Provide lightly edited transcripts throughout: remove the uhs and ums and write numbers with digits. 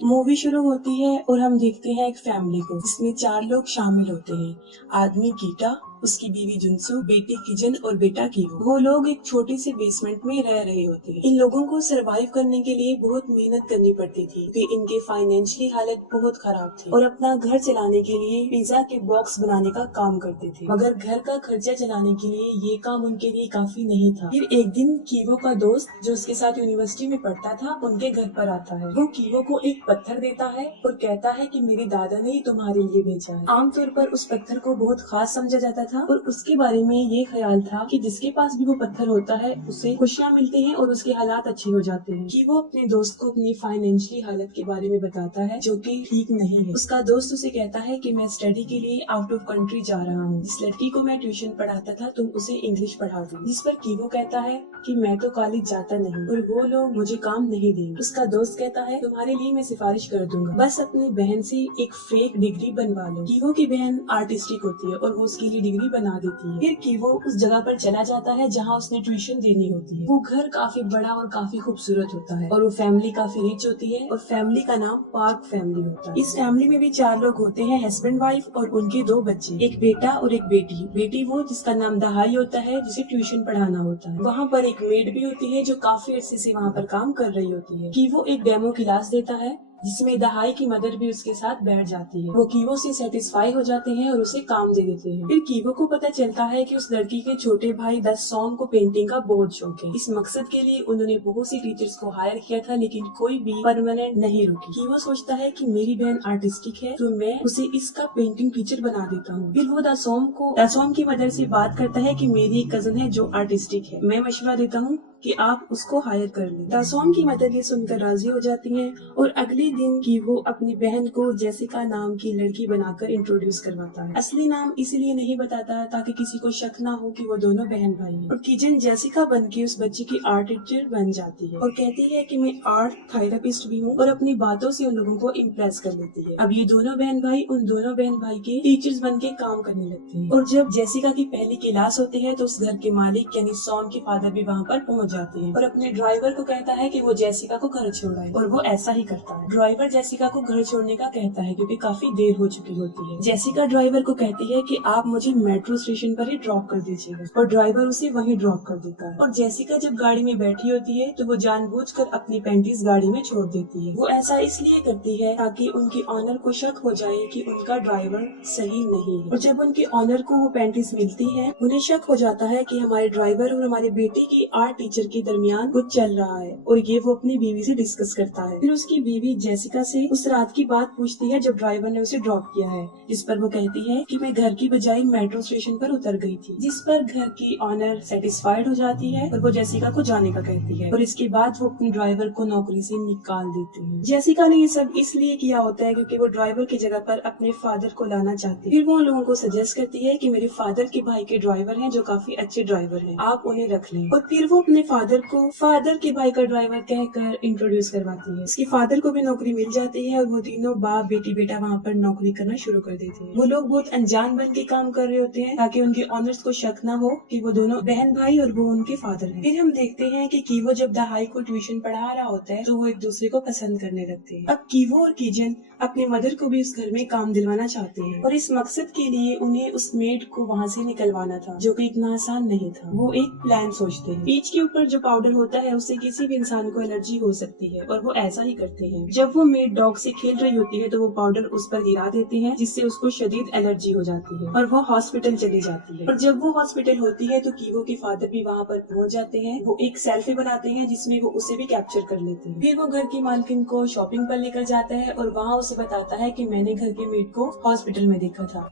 Movie शुरू होती है और हम देखते हैं एक फैमिली को जिसमें 4 लोग शामिल होते हैं। आदमी कीटा, उसकी बीवी जुनसू, बेटी किजन और बेटा कीवो। वो लोग एक छोटे से बेसमेंट में रह रहे होते हैं। इन लोगों को सरवाइव करने के लिए बहुत मेहनत करनी पड़ती थी क्योंकि इनके फाइनेंशियली हालत बहुत खराब थी और अपना घर चलाने के लिए पिज्जा के बॉक्स बनाने का काम करते थे, मगर घर का खर्चा चलाने के लिए ये काम उनके लिए काफी नहीं था। फिर एक दिन कीवो का दोस्त जो उसके साथ यूनिवर्सिटी में पढ़ता था उनके घर पर आता है। वो कीवो को एक पत्थर देता है और कहता है कि मेरे दादा ने तुम्हारे लिए भेजा है। आमतौर पर उस पत्थर को बहुत खास समझा जाता था और उसके बारे में ये ख्याल था कि जिसके पास भी वो पत्थर होता है उसे खुशियाँ मिलती हैं और उसके हालात अच्छे हो जाते हैं। कि वो अपने दोस्त को अपनी फाइनेंशियली हालत के बारे में बताता है जो कि ठीक नहीं है। उसका दोस्त उसे कहता है कि मैं स्टडी के लिए आउट ऑफ कंट्री जा रहा हूँ। जिस लड़की को मैं ट्यूशन पढ़ाता था तुम उसे इंग्लिश पढ़ा दो। जिस पर कीवो कहता है कि मैं तो कॉलेज जाता नहीं और वो लोग मुझे काम नहीं देंगे। उसका दोस्त कहता है तुम्हारे लिए मैं सिफारिश कर दूंगा, बस अपनी बहन से एक फेक डिग्री बनवा लो। कीवो की बहन आर्टिस्टिक होती है और वो उसके लिए डिग्री बना देती है। फिर कीवो उस जगह पर चला जाता है जहाँ उसने ट्यूशन देनी होती है। वो घर काफी बड़ा और काफी खूबसूरत होता है और वो फैमिली काफी रिच होती है और फैमिली का नाम पार्क फैमिली होता है। इस फैमिली में भी 4 लोग होते हैं, हस्बैंड वाइफ और उनके 2 बच्चे, एक बेटा और एक बेटी। बेटी वो जिसका नाम दहाई होता है, जिसे ट्यूशन पढ़ाना होता है। वहाँ पर एक मेड भी होती है जो काफी अरसे से वहाँ पर काम कर रही होती है। कीवो एक डेमो क्लास देता है जिसमें दहाई की मदर भी उसके साथ बैठ जाती है। वो कीवो से सेटिस्फाई हो जाते हैं और उसे काम दे देते हैं। फिर कीवो को पता चलता है कि उस लड़की के छोटे भाई दसोम को पेंटिंग का बहुत शौक है। इस मकसद के लिए उन्होंने बहुत सी टीचर्स को हायर किया था लेकिन कोई भी परमानेंट नहीं रुकी। कीवो सोचता है कि मेरी बहन आर्टिस्टिक है तो मैं उसे इसका पेंटिंग टीचर बना देता हूँ। फिर वो दसोम की मदर से बात करता है कि मेरी एक कजन है जो आर्टिस्टिक है, मैं मशवरा देता हूँ कि आप उसको हायर कर लें। दासोम की मदर ये सुनकर राजी हो जाती हैं और अगले दिन कीवो अपनी बहन को जेसिका नाम की लड़की बनाकर इंट्रोड्यूस करवाता है। असली नाम इसीलिए नहीं बताता ताकि किसी को शक ना हो कि वो दोनों बहन भाई हैं। और किजन जेसिका बनके उस बच्चे की आर्ट टीचर बन जाती है और कहती है कि मैं आर्ट थेरेपिस्ट भी हूँ और अपनी बातों से उन लोगों को इम्प्रेस कर लेती है। अब ये दोनों बहन भाई उन दोनों बहन भाई के टीचर्स बन के काम करने लगते हैं। और जब जेसिका की पहली क्लास होती है तो उस घर के मालिक यानी सॉन के फादर भी वहाँ पर पहुँच जाती है और अपने ड्राइवर को कहता है कि वो जेसिका को घर छोड़ाए और वो ऐसा ही करता है। ड्राइवर जेसिका को घर छोड़ने का कहता है क्योंकि काफी देर हो चुकी होती है। जेसिका ड्राइवर को कहती है कि आप मुझे मेट्रो स्टेशन पर ही ड्रॉप कर दीजिएगा और ड्राइवर उसे वहीं ड्रॉप कर देता है। और जेसिका जब गाड़ी में बैठी होती है तो वो जानबूझकर अपनी पैंटीज गाड़ी में छोड़ देती है। वो ऐसा इसलिए करती है ताकि उनकी ऑनर को शक हो जाए कि उनका ड्राइवर सही नहीं है। और जब उनके ऑनर को वो पैंटीज मिलती है उन्हें शक हो जाता है कि हमारे ड्राइवर और हमारे बेटे की आर्ट टीचर के दरमियान कुछ चल रहा है और ये वो अपनी बीवी से डिस्कस करता है। फिर उसकी बीवी जेसिका से उस रात की बात पूछती है जब ड्राइवर ने उसे ड्रॉप किया है, जिस पर वो कहती है कि मैं घर की बजाय मेट्रो स्टेशन पर उतर गई थी। जिस पर घर की ऑनर सेटिस्फाइड हो जाती है और वो जेसिका को जाने का कहती है और इसके बाद वो अपने ड्राइवर को नौकरी से निकाल देती है। जेसिका ने ये सब इसलिए किया होता है क्योंकि वो ड्राइवर की जगह पर अपने फादर को लाना चाहती है। फिर वो उन लोगों को सजेस्ट करती है कि मेरे फादर के भाई के ड्राइवर हैं जो काफी अच्छे ड्राइवर हैं, आप उन्हें रख लें। और फिर वो अपने फादर को फादर के भाई का ड्राइवर कहकर इंट्रोड्यूस करवाती है। इसके फादर को भी नौकरी मिल जाती है और वो तीनों बाप बेटी बेटा वहाँ पर नौकरी करना शुरू कर देते हैं। वो लोग बहुत अनजान बन के काम कर रहे होते हैं ताकि उनके ऑनर्स को शक ना हो कि वो दोनों बहन भाई और वो उनके फादर हैं। फिर हम देखते हैं कि कीवो जब दहाई को ट्यूशन पढ़ा रहा होता है तो वो एक दूसरे को पसंद करने लगते हैं। अब कीवो और कीजन अपने मदर को भी उस घर में काम दिलवाना चाहते हैं और इस मकसद के लिए उन्हें उस मेड को वहाँ से निकलवाना था जो कि इतना आसान नहीं था। वो एक प्लान सोचते हैं। पीच के ऊपर जो पाउडर होता है उससे किसी भी इंसान को एलर्जी हो सकती है और वो ऐसा ही करते हैं। जब वो मेड डॉग से खेल रही होती है तो वो पाउडर उस पर गिरा देते हैं जिससे उसको शदीद एलर्जी हो जाती है और वो हॉस्पिटल चली जाती है। और जब वो हॉस्पिटल होती है तो कीवो के फादर भी वहाँ पर पहुँच जाते हैं। वो एक सेल्फी बनाते हैं जिसमें वो उसे भी कैप्चर कर लेते हैं। फिर वो घर की मालकिन को शॉपिंग पर लेकर जाता है और वहाँ उसे बताता है कि मैंने घर के मेड को हॉस्पिटल में देखा था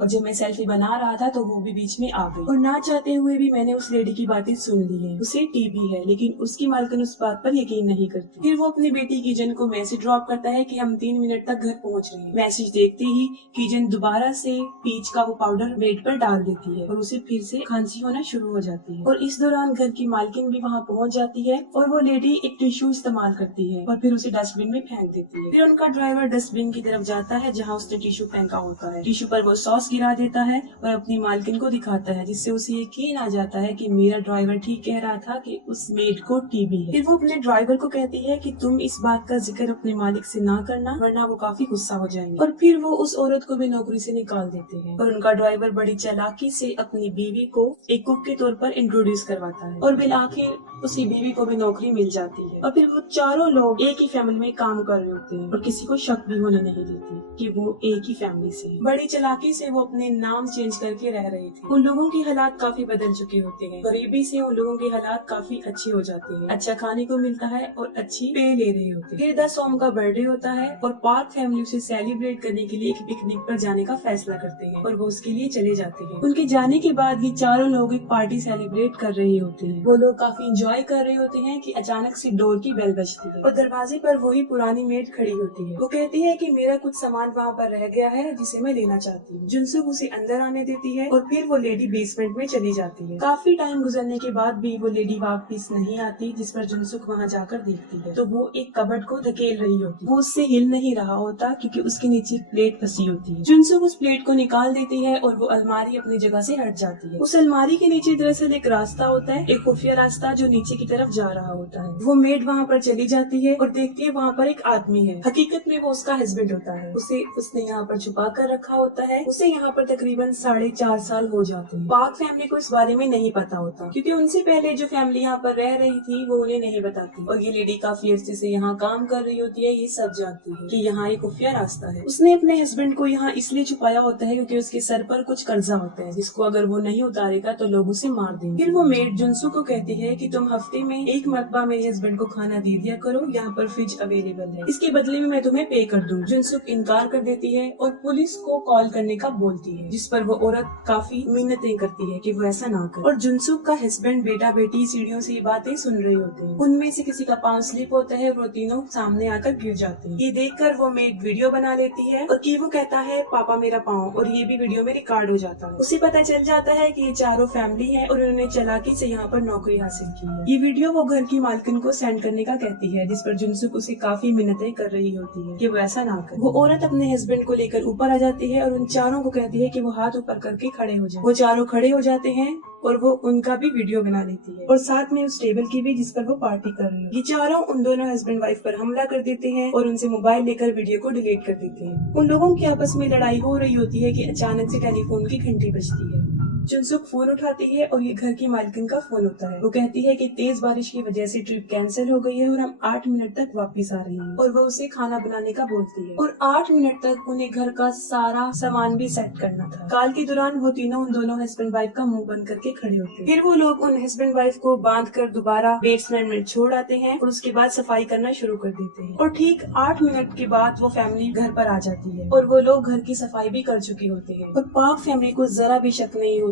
और जब मैं सेल्फी बना रहा था तो वो भी बीच में आ गई और ना चाहते हुए भी मैंने उस लेडी की बातें सुन ली है। उसे टीबी है लेकिन उसकी मालकिन उस बात पर यकीन नहीं करती। फिर वो अपनी बेटी कीजन को मैसेज ड्रॉप करता है कि हम 3 मिनट तक घर पहुंच रहे हैं। मैसेज देखते ही कीजन दोबारा से पीच का वो पाउडर बेड पर डाल देती है और उसे फिर से खांसी होना शुरू हो जाती है। और इस दौरान घर की मालकिन भी वहाँ पहुँच जाती है और वो लेडी एक टिश्यू इस्तेमाल करती है और फिर उसे डस्टबिन में फेंक देती है। फिर उनका ड्राइवर डस्टबिन की तरफ जाता है जहाँ उसने टिश्यू फेंका होता है। टिश्यू पर वो सॉस ग्लास गिरा देता है और अपनी मालकिन को दिखाता है, जिससे उसे यकीन आ जाता है कि मेरा ड्राइवर ठीक कह रहा था कि उस मेड को टीबी है। फिर वो अपने ड्राइवर को कहती है कि तुम इस बात का जिक्र अपने मालिक से ना करना, वरना वो काफी गुस्सा हो जाएंगे। और फिर वो उस औरत को भी नौकरी से निकाल देते हैं और उनका ड्राइवर बड़ी चालाकी से अपनी बीवी को एक कुक के तौर पर इंट्रोड्यूस करवाता है और बिल आखिर उसी बीवी को भी नौकरी मिल जाती है। और फिर वो चारों लोग एक ही फैमिली में काम कर रहे होते हैं और किसी को शक भी होने नहीं देते कि वो एक ही फैमिली से हैं। बड़ी चालाकी से वो अपने नाम चेंज करके रह रहे थे। उन लोगों की हालात काफी बदल चुके होते हैं। गरीबी से उन लोगों के हालात काफी अच्छे हो जाते हैं, अच्छा खाने को मिलता है और अच्छी पे ले रहे होते हैं। फिर 10 सोम का बर्थडे होता है और पार्क फैमिली उसे सेलिब्रेट करने के लिए एक पिकनिक पर जाने का फैसला करते हैं और वो उसके लिए चले जाते हैं। उनके जाने के बाद ये चारों लोग एक पार्टी सेलिब्रेट कर रहे होते हैं। वो लोग काफी इंजॉय कर रहे होते हैं कि अचानक से डोर की बेल बजती है और दरवाजे पर वही पुरानी मेड खड़ी होती है। वो कहती है कि मेरा कुछ सामान वहाँ पर रह गया है जिसे मैं लेना चाहती हूँ। जुनसुक उसे अंदर आने देती है और फिर वो लेडी बेसमेंट में चली जाती है। काफी टाइम गुजरने के बाद भी वो लेडी वापस नहीं आती, जिस पर जुनसुक वहाँ जाकर देखती है तो वो एक कबर्ड को धकेल रही होती है। वो उससे हिल नहीं रहा होता क्योंकि उसके नीचे प्लेट फंसी होती है। जुनसुक उस प्लेट को निकाल देती है और वो अलमारी अपनी जगह से हट जाती है। उस अलमारी के नीचे दरअसल एक रास्ता होता है, एक खुफिया रास्ता जो नीचे की तरफ जा रहा होता है। वो मेड वहाँ पर चली जाती है और देखती है वहाँ पर एक आदमी है। हकीकत में वो उसका हस्बैंड होता है। उसे उसने यहाँ पर छुपा कर रखा होता है। उसे यहाँ पर तकरीबन 4.5 साल हो जाते हैं। पाक फैमिली को इस बारे में नहीं पता होता क्योंकि उनसे पहले जो फैमिली यहाँ पर रह रही थी वो उन्हें नहीं बताती और ये लेडी काफी अरसे से यहाँ काम कर रही होती है। ये सब जानती है कि यहाँ एक खुफिया रास्ता है। उसने अपने हस्बैंड को यहाँ इसलिए छुपाया होता है क्योंकि उसके सर पर कुछ कर्जा होता है जिसको अगर वो नहीं उतारेगा तो लोग उसे मार देंगे। फिर वो मेड जुनसुक को कहती है कि तुम हफ्ते में एक मरतबा मेरे हस्बैंड को खाना दे दिया करो, यहाँ पर फ्रिज अवेलेबल है, इसके बदले में मैं तुम्हें पे कर दूँ। जुनसुक इनकार कर देती है और पुलिस को कॉल करने का बोलती है, जिस पर वो औरत काफी मिन्नतें करती है कि वो ऐसा ना करे। और जुनसुक का हस्बैंड बेटा बेटी सीढ़ियों से ये बातें सुन रहे होते हैं। उनमें से किसी का पाँव स्लिप होता है, वो तीनों सामने आकर गिर जाते हैं। ये देखकर वो मेड वीडियो बना लेती है और वो कहता है पापा मेरा पाँव, और ये भी वीडियो में रिकॉर्ड हो जाता है। उसे पता चल जाता है कि ये चारों फैमिली है और उन्होंने चालाकी से यहाँ पर नौकरी हासिल की है। ये वीडियो वो घर की मालकिन को सेंड करने का कहती है, जिस पर जुनसुक उसे काफी मिन्नतें कर रही होती है कि वो ऐसा ना करे। वो औरत अपने हस्बैंड को लेकर ऊपर आ जाती है और उन चारों को कहती है कि वो हाथ ऊपर करके खड़े हो जाए। वो चारों खड़े हो जाते हैं और वो उनका भी वीडियो बना लेती है और साथ में उस टेबल की भी जिस पर वो पार्टी कर रही है। ये चारों उन दोनों हस्बैंड वाइफ पर हमला कर देते हैं और उनसे मोबाइल लेकर वीडियो को डिलीट कर देते हैं। उन लोगों की आपस में लड़ाई हो रही होती है कि अचानक से टेलीफोन की घंटी बजती है। जुनसुक फोन उठाती है और ये घर की मालकिन का फोन होता है। वो कहती है कि तेज बारिश की वजह से ट्रिप कैंसिल हो गई है और हम 8 मिनट तक वापस आ रहे हैं, और वो उसे खाना बनाने का बोलती है और 8 मिनट तक उन्हें घर का सारा सामान भी सेट करना था। काल के दौरान वो तीनों उन दोनों हस्बैंड वाइफ का मुंह बंद करके खड़े होते हैं। फिर वो लोग उन हस्बैंड वाइफ को बांध कर दोबारा बेसमेंट में छोड़ आते हैं और उसके बाद सफाई करना शुरू कर देते हैं। और ठीक 8 मिनट के बाद वो फैमिली घर पर आ जाती है और वो लोग घर की सफाई भी कर चुके होते हैं और पाक फैमिली को जरा भी शक नहीं होता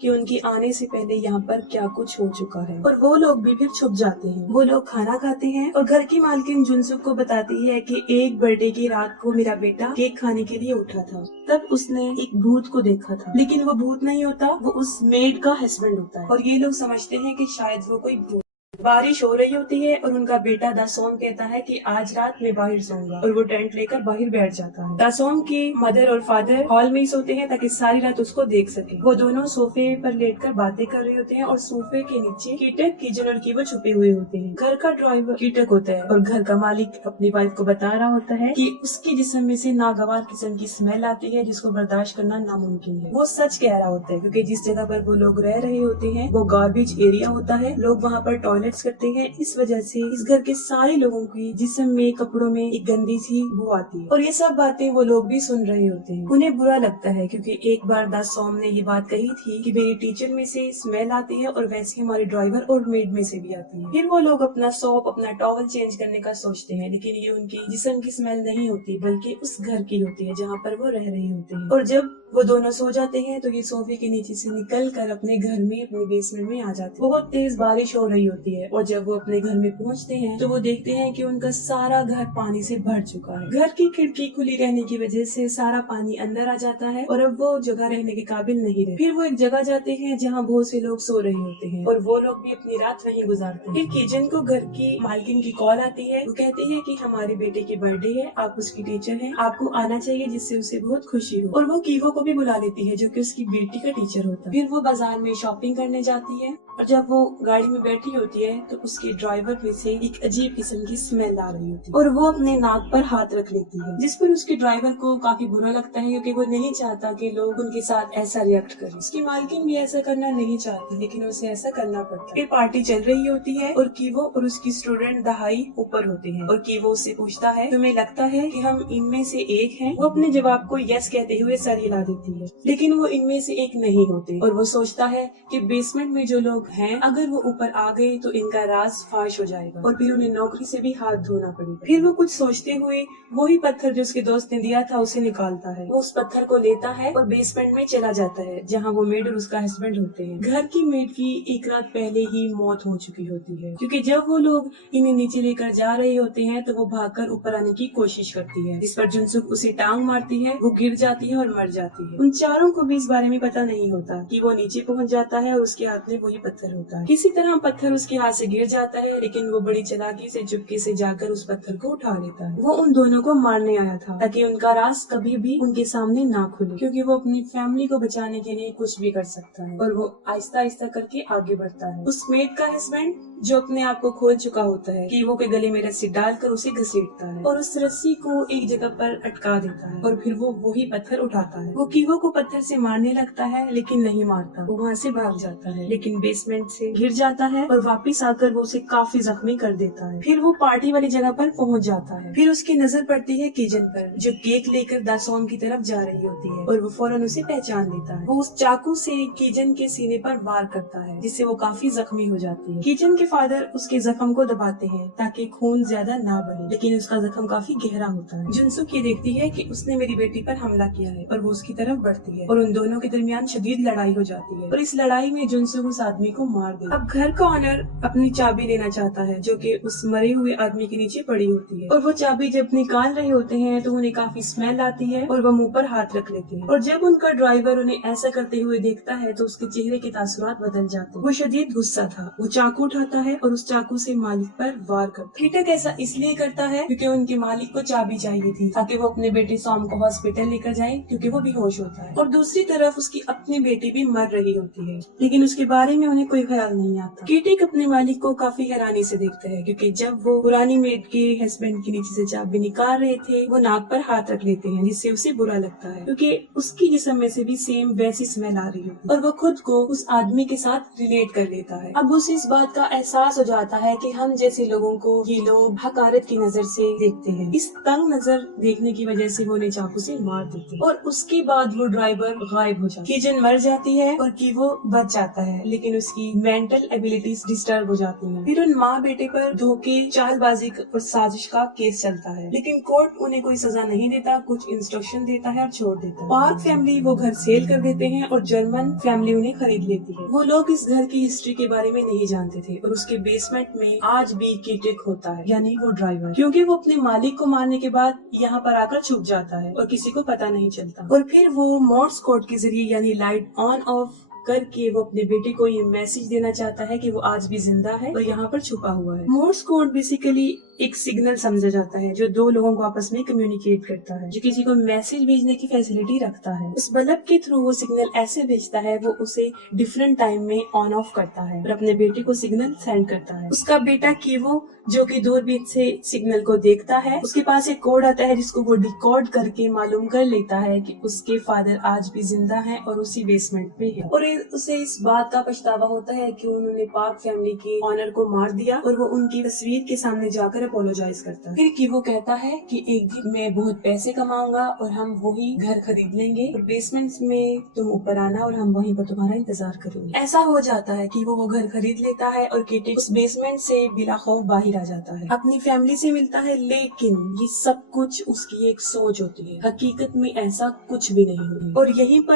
कि उनकी आने से पहले यहाँ पर क्या कुछ हो चुका है, और वो लोग भी फिर छुप जाते हैं। वो लोग खाना खाते हैं और घर की मालकिन जुनसुक को बताती है कि एक बर्थडे की रात को मेरा बेटा केक खाने के लिए उठा था, तब उसने एक भूत को देखा था, लेकिन वो भूत नहीं होता, वो उस मेड का हस्बैंड होता है। और ये लोग समझते हैं कि शायद वो कोई भूत। बारिश हो रही होती है और उनका बेटा दासोम कहता है कि आज रात मैं बाहर सोऊंगा, और वो टेंट लेकर बाहर बैठ जाता है। दासोम की मदर और फादर हॉल में ही सोते हैं ताकि सारी रात उसको देख सके। वो दोनों सोफे पर लेटकर बातें कर रहे होते हैं और सोफे के नीचे कीटक, किजन और कीवर छुपे हुए होते हैं। घर का ड्राइवर कीटक होता है और घर का मालिक अपनी वाइफ को बता रहा होता है कि उसके जिस्म में से नागवार किस्म की स्मेल आती है जिसको बर्दाश्त करना नामुमकिन है। वो सच कह रहा होता है क्योंकि जिस जगह पर वो लोग रह रहे होते हैं वो गार्बेज एरिया होता है, लोग वहाँ पर टॉयलेट करते हैं, इस वजह से इस घर के सारे लोगों की जिस्म में, कपड़ों में एक गंदी सी बू आती है। और ये सब बातें वो लोग भी सुन रहे होते हैं। उन्हें बुरा लगता है क्योंकि एक बार दासोम ने ये बात कही थी कि मेरी टीचर में से स्मेल आती है और वैसे हमारे ड्राइवर और मेड में से भी आती है। फिर वो लोग अपना सोप, अपना टॉवल चेंज करने का सोचते हैं, लेकिन ये उनकी जिस्म की स्मेल नहीं होती बल्कि उस घर की होती है जहाँ पर वो रह रहे होते हैं। और जब वो दोनों सो जाते हैं तो ये सोफे के नीचे से निकल कर अपने घर में, अपने बेसमेंट में आ जाते हैं। बहुत तेज बारिश हो रही होती है है और जब वो अपने घर में पहुंचते हैं तो वो देखते हैं कि उनका सारा घर पानी से भर चुका है। घर की खिड़की खुली रहने की वजह से सारा पानी अंदर आ जाता है और अब वो जगह रहने के काबिल नहीं रहे। फिर वो एक जगह जाते हैं जहाँ बहुत से लोग सो रहे होते हैं और वो लोग भी अपनी रात वहीं गुजारते हैं। फिर किजन को घर की मालकिन की कॉल आती है। वो कहते हैं कि हमारे बेटे की बर्थडे है, आप उसकी टीचर हैं, आपको आना चाहिए जिससे उसे बहुत खुशी हो। और वो कीवो को भी बुला लेती है जो कि उसकी बेटी का टीचर होता है। फिर वो बाजार में शॉपिंग करने जाती है और जब वो गाड़ी में बैठी होती है तो उसके ड्राइवर में से एक अजीब किस्म की स्मेल आ रही होती है और वो अपने नाक पर हाथ रख लेती है, जिस पर उसके ड्राइवर को काफी बुरा लगता है क्योंकि वो नहीं चाहता कि लोग उनके साथ ऐसा रिएक्ट करें। उसकी मालकिन भी ऐसा करना नहीं चाहती लेकिन उसे ऐसा करना पड़ता है। फिर पार्टी चल रही होती है और कीवो और उसकी स्टूडेंट दहाई ऊपर होते हैं और कीवो उससे पूछता है, तुम्हें लगता है कि हम इनमें से एक हैं? वो अपने जवाब को यस कहते हुए सर हिला देती है लेकिन वो इनमें से एक नहीं होते और वो सोचता है कि बेसमेंट में जो लोग हैं अगर वो ऊपर आ गए तो इनका राज फाश हो जाएगा और फिर उन्हें नौकरी से भी हाथ धोना पड़ेगा। फिर वो कुछ सोचते हुए वही पत्थर जो उसके दोस्त ने दिया था उसे निकालता है। वो उस पत्थर को लेता है और बेसमेंट में चला जाता है जहाँ वो मेड और उसका हस्बैंड होते हैं। घर की मेड की एक रात पहले ही मौत हो चुकी होती है क्योंकि जब वो लोग इन्हें नीचे लेकर जा रहे होते हैं तो वो भागकर ऊपर आने की कोशिश करती है, जिस पर जुनसुक उसे टांग मारती है, वो गिर जाती है और मर जाती है। उन चारों को भी इस बारे में पता नहीं होता कि वो नीचे पहुंच जाता है और उसके हाथ में वही पत्थर होता है। किसी तरह पत्थर उसके हाथ से गिर जाता है लेकिन वो बड़ी चालाकी से चुपके से जाकर उस पत्थर को उठा लेता है। वो उन दोनों को मारने आया था ताकि उनका राज कभी भी उनके सामने ना खुले क्योंकि वो अपनी फैमिली को बचाने के लिए कुछ भी कर सकता है। और वो आहिस्ता आहिस्ता करके आगे बढ़ता है। उस मेड का हस्बैंड जो अपने आप को खोल चुका होता है कीवो के गले में रस्सी डालकर उसे घसीटता है और उस रस्सी को एक जगह पर अटका देता है और फिर वो वही पत्थर उठाता है। वो कीवो को पत्थर से मारने लगता है लेकिन नहीं मारता, वो वहाँ से भाग जाता है लेकिन बेसमेंट से गिर जाता है और वापस आकर वो उसे काफी जख्मी कर देता है। फिर वो पार्टी वाली जगह पर पहुँच जाता है। फिर उसकी नजर पड़ती है किजन पर जो केक लेकर दासोम की तरफ जा रही होती है और वो फौरन उसे पहचान लेता है। वो उस चाकू से किजन के सीने पर वार करता है जिससे वो काफी जख्मी हो जाती है। किजन के फादर उसके जख्म को दबाते हैं ताकि खून ज्यादा ना बहे लेकिन उसका जख्म काफी गहरा होता है। जुनसुक ये देखती है कि उसने मेरी बेटी पर हमला किया है और वो उसकी तरफ बढ़ती है और उन दोनों के दरमियान शदीद लड़ाई हो जाती है और इस लड़ाई में जुनसुक उस आदमी को मार देता है। अब घर का ऑनर अपनी चाबी लेना चाहता है जो कि उस मरे हुए आदमी के नीचे पड़ी होती है और वो चाबी जब निकाल रहे होते हैं तो उन्हें काफी स्मेल आती है और वो मुंह पर हाथ रख लेते हैं और जब उनका ड्राइवर उन्हें ऐसा करते हुए देखता है तो उसके चेहरे के तासुरात बदल जाते हैं। वो शदीद गुस्सा था। वो चाकू उठाता है और उस चाकू से मालिक पर वार करता है। कीटक ऐसा इसलिए करता है क्योंकि उनके मालिक को चाबी चाहिए थी ताकि वो अपने बेटे सॉम को हॉस्पिटल लेकर जाए क्योंकि वो बेहोश होता है और दूसरी तरफ उसकी अपनी बेटी भी मर रही होती है लेकिन उसके बारे में उन्हें कोई ख्याल नहीं आता। कीटक अपने मालिक को काफी हैरानी से देखता है क्योंकि जब वो पुरानी मेड के हस्बैंड के नीचे से चाबी निकाल रहे थे वो नाक पर हाथ रख लेते हैं जिससे उसे बुरा लगता है क्योंकि उसकी जिस्म में से भी सेम वैसी स्मेल आ रही होती है और वो खुद को उस आदमी के साथ रिलेट कर लेता है। अब उसे इस बात का एहसास हो जाता है कि हम जैसे लोगों को ये लोग हकारत की नजर से देखते हैं। इस तंग नजर देखने की वजह से वो उन्हें चाकू से मार देते हैं और उसके बाद वो ड्राइवर गायब हो जाता है। किजन मर जाती है और कीवो बच जाता है लेकिन उसकी मेंटल एबिलिटीज डिस्टर्ब हो जाती हैं। फिर उन माँ बेटे पर धोखे, चालबाजी और साजिश का केस चलता है लेकिन कोर्ट उन्हें कोई सजा नहीं देता, कुछ इंस्ट्रक्शन देता है और छोड़ देता है। पार्क फैमिली वो घर सेल कर देते हैं और जर्मन फैमिली उन्हें खरीद लेती है। वो लोग इस घर की हिस्ट्री के बारे में नहीं जानते थे और उसके बेसमेंट में आज भी कीटक होता है यानी वो ड्राइवर, क्योंकि वो अपने मालिक को मारने के बाद यहाँ पर आकर छुप जाता है और किसी को पता नहीं चलता। और फिर वो मोर्स कोड के जरिए यानी लाइट ऑन ऑफ करके वो अपने बेटे को ये मैसेज देना चाहता है कि वो आज भी जिंदा है और यहाँ पर छुपा हुआ है। मोर्स कोड बेसिकली एक सिग्नल समझा जाता है जो दो लोगों को आपस में कम्युनिकेट करता है, जो किसी को मैसेज भेजने की फैसिलिटी रखता है। उस बल्ब के थ्रू वो सिग्नल ऐसे भेजता है, वो उसे डिफरेंट टाइम में ऑन ऑफ करता है और अपने बेटे को सिग्नल सेंड करता है। उसका बेटा कीवो जो कि दूरबीन से सिग्नल को देखता है, उसके पास एक कोड आता है जिसको वो डिकोड करके मालूम कर लेता है कि उसके फादर आज भी जिंदा हैं और उसी बेसमेंट में है। और उसे इस बात का पछतावा होता है कि उन्होंने पार्क फैमिली के ऑनर को मार दिया और वो उनकी तस्वीर के सामने जाकर अपोलोजाइज करता है। फिर कीवो कहता है कि एक दिन मैं बहुत पैसे कमाऊंगा और हम वही घर खरीद लेंगे और बेसमेंट में तुम ऊपर आना और हम वहीं पर तुम्हारा इंतजार करेंगे। ऐसा हो जाता है कि वो घर खरीद लेता है और कीटक उस बेसमेंट से बिला खौफ बाहर आ जाता है, अपनी फैमिली से मिलता है। लेकिन ये सब कुछ उसकी एक सोच होती है, हकीकत में ऐसा कुछ भी नहीं है। और यहीं पर